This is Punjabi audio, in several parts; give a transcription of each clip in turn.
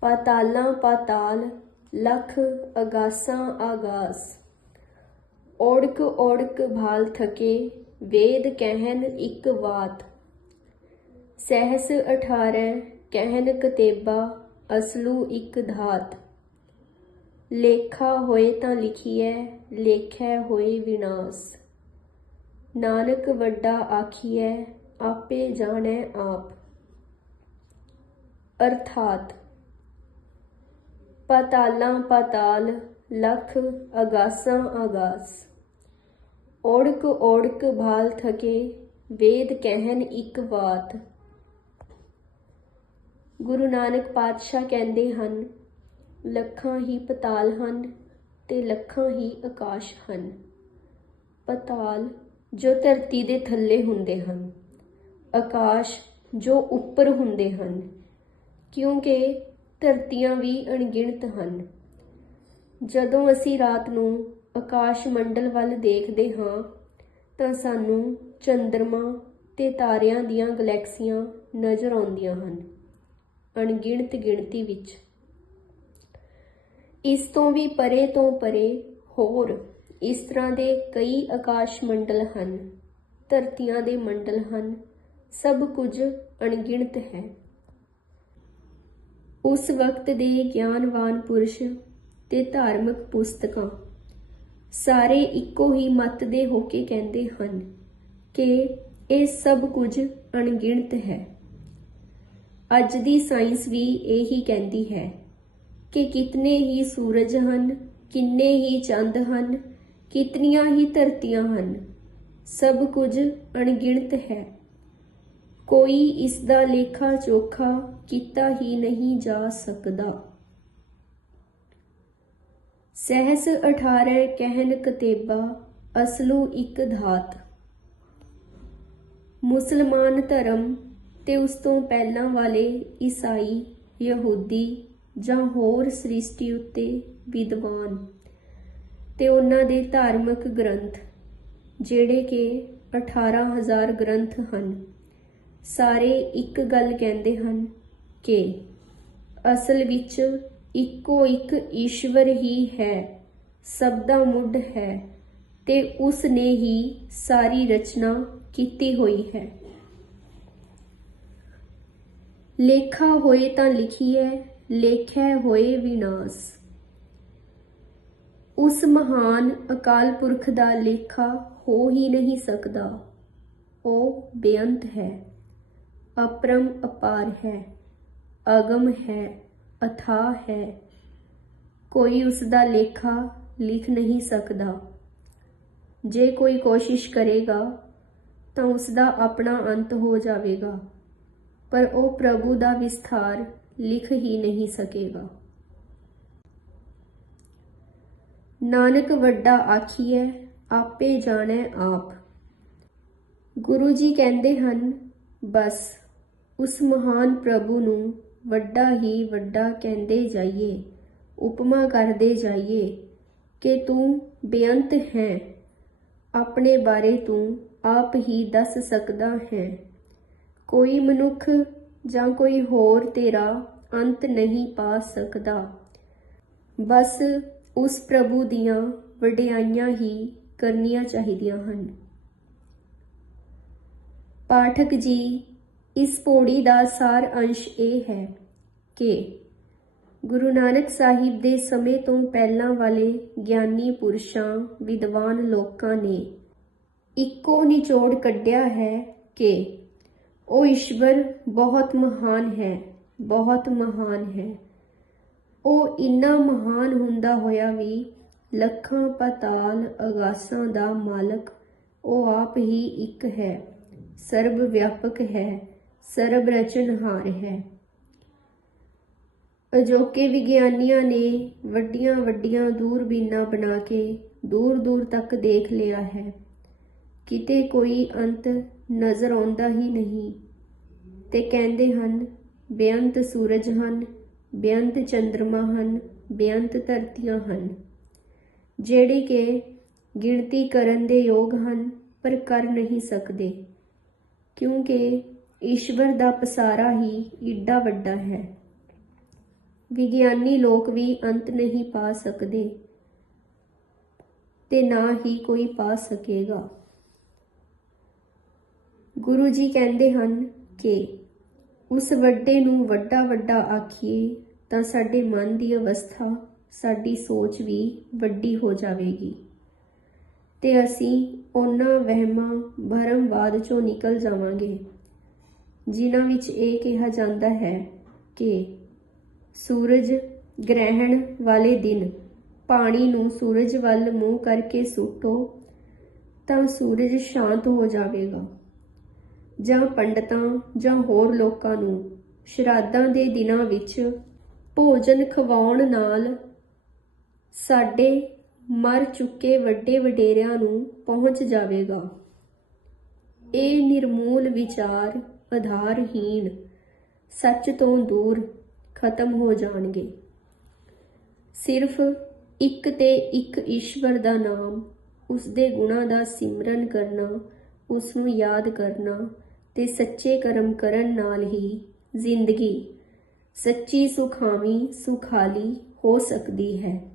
ਪਾਤਾਲਾਂ ਪਾਤਾਲ, ਲਖ ਅਗਾਸਾਂ ਆਗਾਸ ਓੜਕ ਓੜਕ ਭਾਲ ਥਕੇ, ਵੇਦ ਕਹਿਨ ਇੱਕ ਬਾਤ ਸਹਿਸ 18 ਕਹਿਨ ਕਤੇਬਾ, ਅਸਲੂ ਇੱਕ ਧਾਤ। ਲੇਖਾ ਹੋਏ ਤਾਂ ਲਿਖੀਐ, ਲੇਖੈ ਹੋਏ ਵਿਨਾਸ਼। ਨਾਨਕ ਵੱਡਾ ਆਖੀਐ, ਆਪੇ ਜਾਣੈ ਆਪ। ਅਰਥਾਤ ਪਾਤਾਲਾਂ ਪਾਤਾਲ, ਲਖ ਅਗਾਸਾਂ ਅਗਾਸ। ਓੜਕ ਓੜਕ ਭਾਲ ਥਕੇ, ਵੇਦ ਕਹਿਣ ਇੱਕ ਬਾਤ। ਗੁਰੂ ਨਾਨਕ ਪਾਤਸ਼ਾਹ ਕਹਿੰਦੇ ਹਨ, ਲੱਖਾਂ ਹੀ ਪਤਾਲ ਹਨ ਤੇ ਲੱਖਾਂ ਹੀ ਆਕਾਸ਼ ਹਨ। ਪਤਾਲ ਜੋ ਧਰਤੀ ਦੇ ਥੱਲੇ ਹੁੰਦੇ ਹਨ, ਆਕਾਸ਼ ਜੋ ਉੱਪਰ ਹੁੰਦੇ ਹਨ, ਕਿਉਂਕਿ ਧਰਤੀਆਂ ਵੀ ਅਣਗਿਣਤ ਹਨ। ਜਦੋਂ ਅਸੀਂ ਰਾਤ ਨੂੰ ਆਕਾਸ਼ ਮੰਡਲ ਵੱਲ ਦੇਖਦੇ ਹਾਂ, ਤਾਂ ਸਾਨੂੰ ਚੰਦਰਮਾ ਤੇ ਤਾਰਿਆਂ ਦੀਆਂ ਗਲੈਕਸੀਆਂ ਨਜ਼ਰ ਆਉਂਦੀਆਂ ਹਨ, ਅਣਗਿਣਤ ਗਿਣਤੀ ਵਿੱਚ। ਇਸ ਤੋਂ ਵੀ ਪਰੇ ਤੋਂ ਪਰੇ ਹੋਰ ਇਸ ਤਰ੍ਹਾਂ ਦੇ ਕਈ ਆਕਾਸ਼ ਮੰਡਲ ਹਨ, ਧਰਤੀਆਂ ਦੇ ਮੰਡਲ ਹਨ, ਸਭ ਕੁਝ ਅਣਗਿਣਤ ਹੈ। ਉਸ ਵਕਤ ਦੇ ਗਿਆਨਵਾਨ ਪੁਰਸ਼ ਤੇ ਧਾਰਮਿਕ ਪੁਸਤਕਾਂ ਸਾਰੇ ਇੱਕੋ ਹੀ ਮਤ ਦੇ ਹੋ ਕੇ ਕਹਿੰਦੇ ਹਨ ਕਿ ਇਹ ਸਭ ਕੁਝ ਅਣਗਿਣਤ ਹੈ। ਅੱਜ ਦੀ ਸਾਇੰਸ ਵੀ ਇਹੀ ਕਹਿੰਦੀ ਹੈ ਕਿ ਕਿਤਨੇ ਹੀ ਸੂਰਜ ਹਨ, ਕਿੰਨੇ ਹੀ ਚੰਦ ਹਨ, ਕਿਤਨੀਆਂ ਹੀ ਧਰਤੀਆਂ ਹਨ, ਸਭ ਕੁਝ ਅਣਗਿਣਤ ਹੈ। ਕੋਈ ਇਸ ਦਾ ਲੇਖਾ ਚੋਖਾ ਕੀਤਾ ਹੀ ਨਹੀਂ ਜਾ ਸਕਦਾ। ਸਹਿਸ 18 ਕਹਿਨ ਕਤੇਬਾ, ਅਸਲੂ ਇੱਕ ਧਾਤ। ਮੁਸਲਮਾਨ ਧਰਮ ਤੇ ਉਸ ਤੋਂ ਪਹਿਲਾਂ ਵਾਲੇ ਈਸਾਈ, ਯਹੂਦੀ ਜਾਂ ਹੋਰ ਸ੍ਰਿਸ਼ਟੀ ਉੱਤੇ ਵਿਦਵਾਨ ਤੇ ਉਹਨਾਂ ਦੇ ਧਾਰਮਿਕ ਗ੍ਰੰਥ, ਜਿਹੜੇ ਕਿ 18000 ਗ੍ਰੰਥ ਹਨ। ਸਾਰੇ ਇੱਕ ਗੱਲ ਕਹਿੰਦੇ ਹਨ ਕਿ ਅਸਲ ਵਿੱਚ ਇੱਕੋ ਇੱਕ ਈਸ਼ਵਰ ਹੀ ਹੈ, ਸਭ ਦਾ ਮੁੱਢ ਹੈ ਤੇ ਉਸ ਨੇ ਹੀ ਸਾਰੀ ਰਚਨਾ ਕੀਤੀ ਹੋਈ ਹੈ। ਲੇਖਾ ਹੋਏ ਤਾਂ ਲਿਖੀਐ, ਲੇਖੈ ਹੋਏ ਵਿਨਾਸ਼। ਉਸ ਮਹਾਨ ਅਕਾਲ ਪੁਰਖ ਦਾ ਲੇਖਾ ਹੋ ਹੀ ਨਹੀਂ ਸਕਦਾ, ਉਹ ਬੇਅੰਤ ਹੈ। ਅਪਰਮ ਅਪਾਰ ਹੈ, ਅਗਮ ਹੈ, ਅਥਾ ਹੈ। ਕੋਈ ਉਸ ਦਾ ਲੇਖਾ ਲਿਖ ਨਹੀਂ ਸਕਦਾ। ਜੇ ਕੋਈ ਕੋਸ਼ਿਸ਼ ਕਰੇਗਾ, ਤਾਂ ਉਸ ਦਾ ਆਪਣਾ ਅੰਤ ਹੋ ਜਾਵੇਗਾ, ਪਰ ਉਹ ਪ੍ਰਭੂ ਦਾ ਵਿਸਥਾਰ ਲਿਖ ਹੀ ਨਹੀਂ ਸਕੇਗਾ। ਨਾਨਕ ਵੱਡਾ ਆਖੀਐ, ਆਪੇ ਜਾਣੈ ਆਪ। ਗੁਰੂ ਜੀ ਕਹਿੰਦੇ ਹਨ, ਬਸ ਉਸ ਮਹਾਨ ਪ੍ਰਭੂ ਨੂੰ ਵੱਡਾ ਹੀ ਵੱਡਾ ਕਹਿੰਦੇ ਜਾਈਏ, ਉਪਮਾ ਕਰਦੇ ਜਾਈਏ ਕਿ ਤੂੰ ਬੇਅੰਤ ਹੈ। ਆਪਣੇ ਬਾਰੇ ਤੂੰ ਆਪ ਹੀ ਦੱਸ ਸਕਦਾ ਹੈ। ਕੋਈ ਮਨੁੱਖ ਜਾਂ ਕੋਈ ਹੋਰ ਤੇਰਾ ਅੰਤ ਨਹੀਂ ਪਾ ਸਕਦਾ। ਬਸ ਉਸ ਪ੍ਰਭੂ ਦੀਆਂ ਵਡਿਆਈਆਂ ਹੀ ਕਰਨੀਆਂ ਚਾਹੀਦੀਆਂ ਹਨ। ਪਾਠਕ ਜੀ ਇਸ ਪੌੜੀ ਦਾ ਸਾਰ ਅੰਸ਼ ਇਹ ਹੈ ਕਿ ਗੁਰੂ ਨਾਨਕ ਸਾਹਿਬ ਦੇ ਸਮੇਂ ਤੋਂ ਪਹਿਲਾਂ ਵਾਲੇ ਗਿਆਨੀ ਪੁਰਸ਼ਾਂ, ਵਿਦਵਾਨ ਲੋਕਾਂ ਨੇ ਇੱਕੋ ਨਿਚੋੜ ਕੱਢਿਆ ਹੈ ਕਿ ਉਹ ਈਸ਼ਵਰ ਬਹੁਤ ਮਹਾਨ ਹੈ, ਬਹੁਤ ਮਹਾਨ ਹੈ। ਉਹ ਇੰਨਾ ਮਹਾਨ ਹੁੰਦਾ ਹੋਇਆ ਵੀ ਲੱਖਾਂ ਪਤਾਲ ਅਗਾਸਾਂ ਦਾ ਮਾਲਕ ਉਹ ਆਪ ਹੀ ਇੱਕ ਹੈ ਸਰਬ ਵਿਆਪਕ ਹੈ। ਸਰਬ ਰਚਨਹਾਰ ਹੈ। ਅਜੋਕੇ ਵਿਗਿਆਨੀਆਂ ਨੇ ਵੱਡੀਆਂ ਵੱਡੀਆਂ ਦੂਰਬੀਨਾਂ ਬਣਾ ਕੇ ਦੂਰ ਦੂਰ ਤੱਕ ਦੇਖ ਲਿਆ ਹੈ। ਕਿਤੇ ਕੋਈ ਅੰਤ ਨਜ਼ਰ ਆਉਂਦਾ ਹੀ ਨਹੀਂ। ਤੇ ਕਹਿੰਦੇ ਹਨ, ਬੇਅੰਤ ਸੂਰਜ ਹਨ, ਬੇਅੰਤ ਚੰ드ਰਮਾ ਹਨ, ਬੇਅੰਤ ਧਰਤੀਆਂ ਹਨ। ਜਿਹੜੇ ਕਿ ਗਿਣਤੀ ਕਰਨ ਦੇ ਯੋਗ ਹਨ, ਪਰ ਕਰ ਨਹੀਂ ਸਕਦੇ। ਕਿਉਂਕਿ ਈਸ਼ਵਰ ਦਾ ਪਸਾਰਾ ਹੀ ਏਡਾ ਵੱਡਾ ਹੈ। ਵਿਗਿਆਨੀ ਲੋਕ ਵੀ ਅੰਤ ਨਹੀਂ ਪਾ ਸਕਦੇ ਤੇ ਨਾ ਹੀ ਕੋਈ ਪਾ ਸਕੇਗਾ। ਗੁਰੂ ਜੀ ਕਹਿੰਦੇ ਹਨ ਕਿ ਉਸ ਵੱਡੇ ਨੂੰ ਵੱਡਾ ਵੱਡਾ ਆਖੀਏ ਤਾਂ ਸਾਡੇ ਮਨ ਦੀ ਅਵਸਥਾ, ਸਾਡੀ ਸੋਚ ਵੀ ਵੱਡੀ ਹੋ ਜਾਵੇਗੀ। ਤੇ ਅਸੀਂ ਉਹਨਾਂ ਵਹਿਮਾਂ ਭਰਮਵਾਦ ਚੋਂ ਨਿਕਲ ਜਾਵਾਂਗੇ। ਜਿਨ੍ਹਾਂ ਵਿੱਚ ਇਹ ਕਿਹਾ ਜਾਂਦਾ ਹੈ ਕਿ ਸੂਰਜ ਗ੍ਰਹਿਣ ਵਾਲੇ ਦਿਨ ਪਾਣੀ ਨੂੰ ਸੂਰਜ ਵੱਲ ਮੂੰਹ ਕਰਕੇ ਸੁੱਟੋ, ਤਾਂ ਸੂਰਜ ਸ਼ਾਂਤ ਹੋ ਜਾਵੇਗਾ। ਜਾਂ ਪੰਡਤਾਂ ਜਾਂ ਹੋਰ ਲੋਕਾਂ ਨੂੰ ਸ਼ਰਾਧਾਂ ਦੇ ਦਿਨਾਂ ਵਿੱਚ ਭੋਜਨ ਖਵਾਉਣ ਨਾਲ ਸਾਡੇ ਮਰ ਚੁੱਕੇ ਵੱਡੇ ਵਡੇਰਿਆਂ ਨੂੰ ਪਹੁੰਚ ਜਾਵੇਗਾ। ਇਹ ਨਿਰਮੂਲ ਵਿਚਾਰ ਆਧਾਰਹੀਣ, ਸੱਚ ਤੋਂ ਦੂਰ ਖਤਮ ਹੋ ਜਾਣਗੇ। ਸਿਰਫ ਇੱਕ ਤੇ ਇੱਕ ਈਸ਼ਵਰ ਦਾ ਨਾਮ ਉਸ ਦੇ ਗੁਣਾਂ ਦਾ ਸਿਮਰਨ ਕਰਨਾ ਉਸ ਨੂੰ ਯਾਦ ਕਰਨਾ ਤੇ ਸੱਚੇ ਕਰਮ ਕਰਨ ਨਾਲ ਹੀ ਜ਼ਿੰਦਗੀ ਸੱਚੀ ਸੁਖਾਵੀਂ ਸੁਖਾਲੀ ਹੋ ਸਕਦੀ ਹੈ।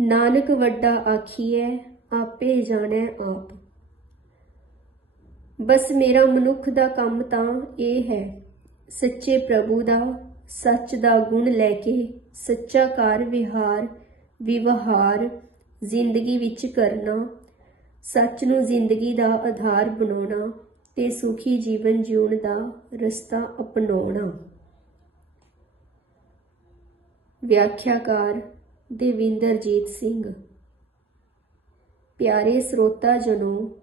ਨਾਨਕ ਵੱਡਾ ਆਖੀਐ, ਆਪੇ ਜਾਣੈ ਆਪ। ਬਸ ਮੇਰਾ ਮਨੁੱਖ ਦਾ ਕੰਮ ਤਾਂ ਇਹ ਹੈ, ਸੱਚੇ ਪ੍ਰਭੂ ਦਾ, ਸੱਚ ਦਾ ਗੁਣ ਲੈ ਕੇ ਸੱਚਾ ਕਾਰ ਵਿਹਾਰ, ਵਿਵਹਾਰ ਜ਼ਿੰਦਗੀ ਵਿੱਚ ਕਰਨਾ, ਸੱਚ ਨੂੰ ਜ਼ਿੰਦਗੀ ਦਾ ਆਧਾਰ ਬਣਾਉਣਾ ਤੇ ਸੁਖੀ ਜੀਵਨ ਜਿਉਣ ਦਾ ਰਸਤਾ ਅਪਣਾਉਣਾ। ਵਿਆਖਿਆਕਾਰ ਦੇਵਿੰਦਰਜੀਤ ਸਿੰਘ। ਪਿਆਰੇ ਸਰੋਤਾ ਜਨੋ